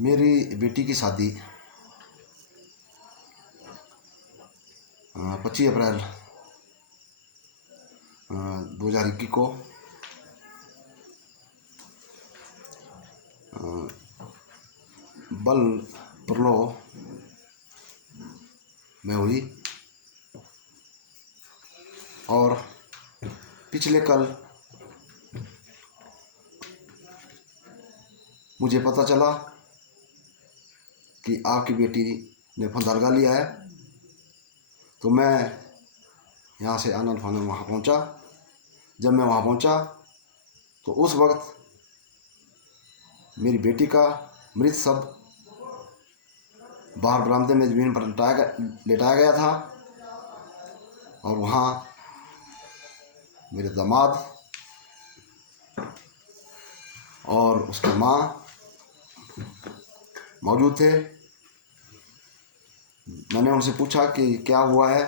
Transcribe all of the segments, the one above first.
मेरी बेटी की शादी 25 अप्रैल 2021 को बल प्रलो में हुई और पिछले कल मुझे पता चला कि आपकी बेटी ने फंदा लगा लिया है। तो मैं यहाँ से आनन फानन वहाँ पहुँचा। जब मैं वहाँ पहुँचा तो उस वक्त मेरी बेटी का मृत शव बाहर बरामदे में ज़मीन पर लेटाया गया था और वहाँ मेरे दामाद और उसकी माँ मौजूद थे। मैंने उनसे पूछा कि क्या हुआ है,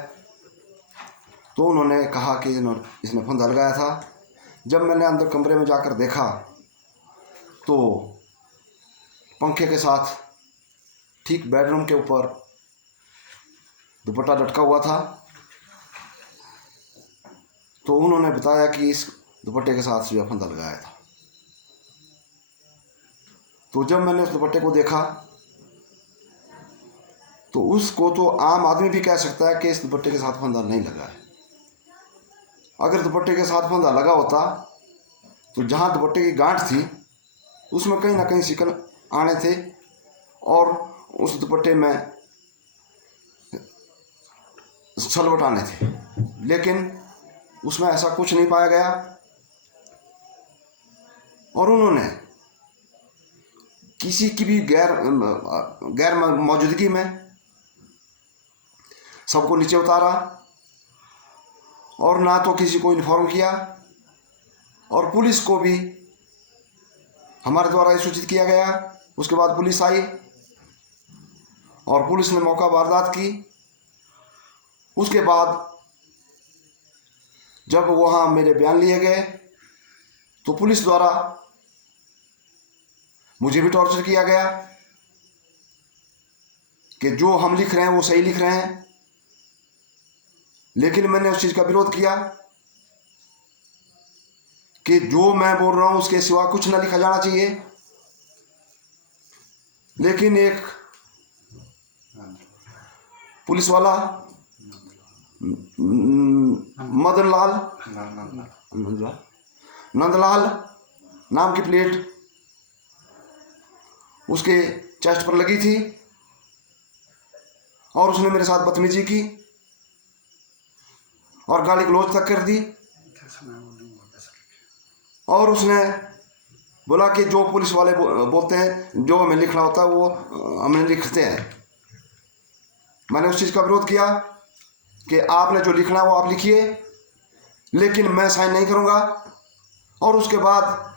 तो उन्होंने कहा कि इसने फंदा लगाया था। जब मैंने अंदर कमरे में जाकर देखा तो पंखे के साथ ठीक बेडरूम के ऊपर दुपट्टा लटका हुआ था। तो उन्होंने बताया कि इस दुपट्टे के साथ जो फंदा लगाया था। तो जब मैंने उस दुपट्टे को देखा तो उसको तो आम आदमी भी कह सकता है कि इस दुपट्टे के साथ फंदा नहीं लगा है। अगर दुपट्टे के साथ फंदा लगा होता तो जहाँ दुपट्टे की गांठ थी उसमें कहीं ना कहीं शिकन आने थे और उस दुपट्टे में सलवट आने थे, लेकिन उसमें ऐसा कुछ नहीं पाया गया। और उन्होंने किसी की भी गैर मौजूदगी में सबको नीचे उतारा और ना तो किसी को इन्फॉर्म किया और पुलिस को भी हमारे द्वारा सूचित किया गया। उसके बाद पुलिस आई और पुलिस ने मौका वारदात की। उसके बाद जब वहाँ मेरे बयान लिए गए तो पुलिस द्वारा मुझे भी टॉर्चर किया गया कि जो हम लिख रहे हैं वो सही लिख रहे हैं, लेकिन मैंने उस चीज़ का विरोध किया कि जो मैं बोल रहा हूँ उसके सिवा कुछ ना लिखा जाना चाहिए। लेकिन एक पुलिस वाला नंदलाल नाम की प्लेट उसके चेस्ट पर लगी थी और उसने मेरे साथ बदतमीजी की और गाली गलौज तक कर दी। और उसने बोला कि जो पुलिस वाले बोलते हैं, जो हमें लिखना होता है वो हमें लिखते हैं। मैंने उस चीज़ का विरोध किया कि आपने जो लिखना है वो आप लिखिए, लेकिन मैं साइन नहीं करूँगा। और उसके बाद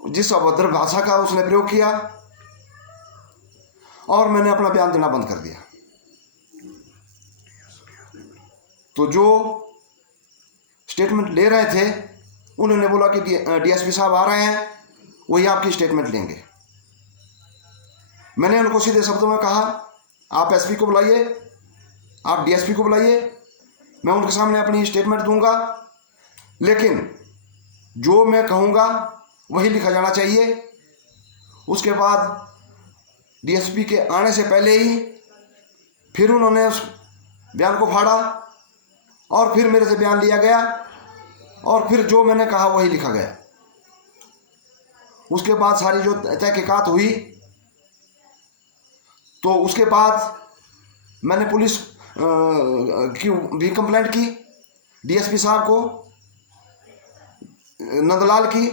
जिस अभद्र भाषा का उसने प्रयोग किया और मैंने अपना बयान देना बंद कर दिया। तो जो स्टेटमेंट ले रहे थे उन्होंने बोला कि डीएसपी साहब आ रहे हैं, वही आपकी स्टेटमेंट लेंगे। मैंने उनको सीधे शब्दों में कहा, आप एसपी को बुलाइए, आप डीएसपी को बुलाइए, मैं उनके सामने अपनी स्टेटमेंट दूंगा, लेकिन जो मैं कहूँगा वही लिखा जाना चाहिए। उसके बाद डीएसपी के आने से पहले ही फिर उन्होंने उस बयान को फाड़ा और फिर मेरे से बयान लिया गया और फिर जो मैंने कहा वही लिखा गया। उसके बाद सारी जो तहकीकात हुई तो उसके बाद मैंने पुलिस की भी कंप्लेंट की, डीएसपी साहब को, नंदलाल की,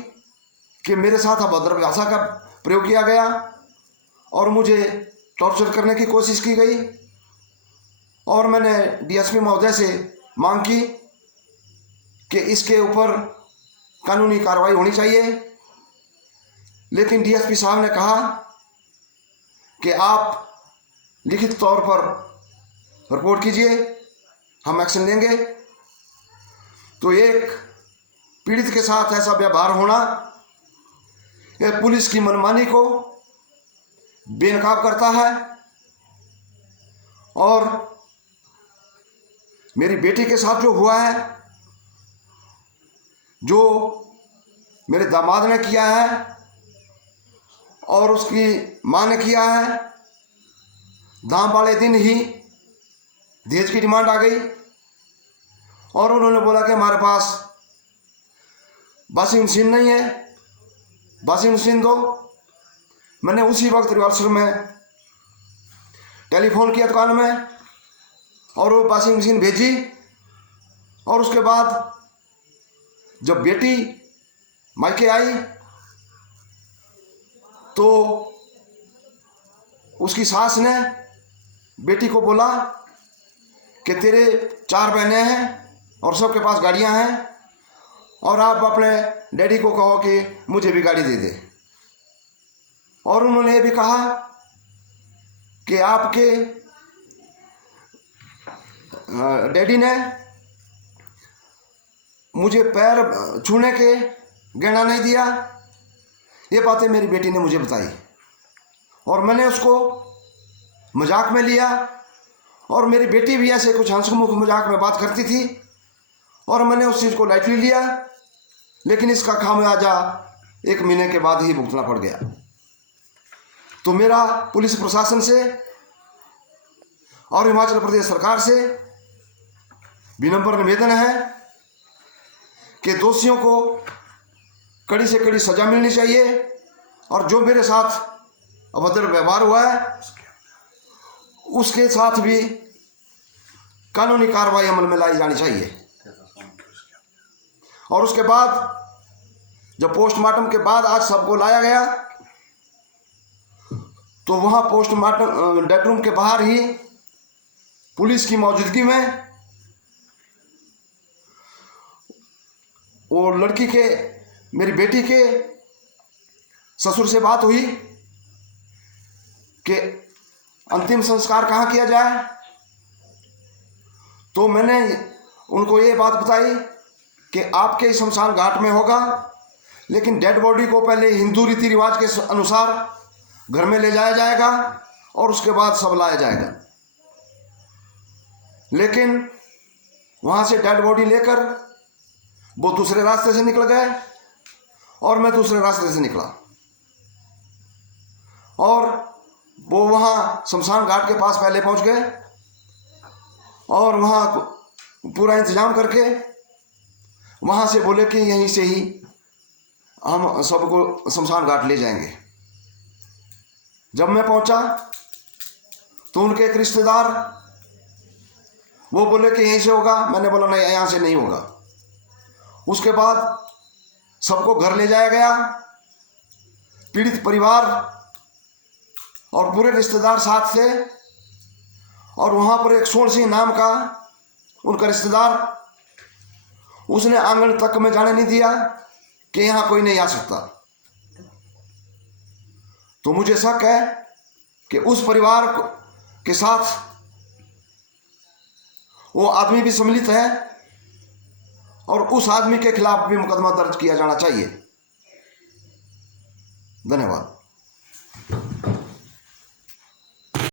कि मेरे साथ अभद्र भाषा का प्रयोग किया गया और मुझे टॉर्चर करने की कोशिश की गई। और मैंने डीएसपी महोदय से मांग की कि इसके ऊपर कानूनी कार्रवाई होनी चाहिए, लेकिन डीएसपी साहब ने कहा कि आप लिखित तौर पर रिपोर्ट कीजिए, हम एक्शन लेंगे। तो एक पीड़ित के साथ ऐसा व्यवहार होना, यह पुलिस की मनमानी को बेनकाब करता है और मेरी बेटी के साथ जो हुआ है, जो मेरे दामाद ने किया है और उसकी माँ ने किया है, दाम वाले दिन ही दहेज की डिमांड आ गई और उन्होंने बोला कि हमारे पास वॉशिंग मशीन नहीं है, वॉशिंग मशीन दो। मैंने उसी वक्त रिवाल्सर में टेलीफोन किया दुकान में और वो वॉशिंग मशीन भेजी। और उसके बाद जब बेटी मायके आई तो उसकी सास ने बेटी को बोला कि तेरे 4 बहनें हैं और सबके पास गाड़ियां हैं और आप अपने डैडी को कहो कि मुझे भी गाड़ी दे दे। और उन्होंने ये भी कहा कि आपके डैडी ने मुझे पैर छूने के गहना नहीं दिया। ये बातें मेरी बेटी ने मुझे बताई और मैंने उसको मजाक में लिया और मेरी बेटी भी ऐसे कुछ हंसमुख मजाक में बात करती थी और मैंने उस चीज़ को लाइटली लिया। लेकिन इसका खामियाजा 1 महीने के बाद ही भुगतना पड़ गया। तो मेरा पुलिस प्रशासन से और हिमाचल प्रदेश सरकार से विनम्र निवेदन है कि दोषियों को कड़ी से कड़ी सजा मिलनी चाहिए और जो मेरे साथ अभद्र व्यवहार हुआ है उसके साथ भी कानूनी कार्रवाई अमल में लाई जानी चाहिए। और उसके बाद जब पोस्टमार्टम के बाद आज सबको लाया गया तो वहां पोस्टमार्टम डेड रूम के बाहर ही पुलिस की मौजूदगी में वो लड़की के, मेरी बेटी के ससुर से बात हुई कि अंतिम संस्कार कहाँ किया जाए। तो मैंने उनको ये बात बताई कि आपके शमशान घाट में होगा, लेकिन डेड बॉडी को पहले हिंदू रीति रिवाज के अनुसार घर में ले जाया जाएगा और उसके बाद सब लाया जाएगा। लेकिन वहाँ से डेड बॉडी लेकर वो दूसरे रास्ते से निकल गए और मैं दूसरे रास्ते से निकला और वो वहाँ शमशान घाट के पास पहले पहुँच गए और वहाँ पूरा इंतजाम करके वहाँ से बोले कि यहीं से ही हम सबको शमशान घाट ले जाएंगे। जब मैं पहुँचा तो उनके एक रिश्तेदार वो बोले कि यहीं से होगा। मैंने बोला नहीं, यहाँ से नहीं होगा। उसके बाद सबको घर ले जाया गया। पीड़ित परिवार और पूरे रिश्तेदार साथ थे और वहाँ पर एक सोन सिंह नाम का उनका रिश्तेदार, उसने आंगन तक में जाने नहीं दिया कि यहाँ कोई नहीं आ सकता। तो मुझे शक है कि उस परिवार के साथ वो आदमी भी सम्मिलित है और उस आदमी के खिलाफ भी मुकदमा दर्ज किया जाना चाहिए। धन्यवाद।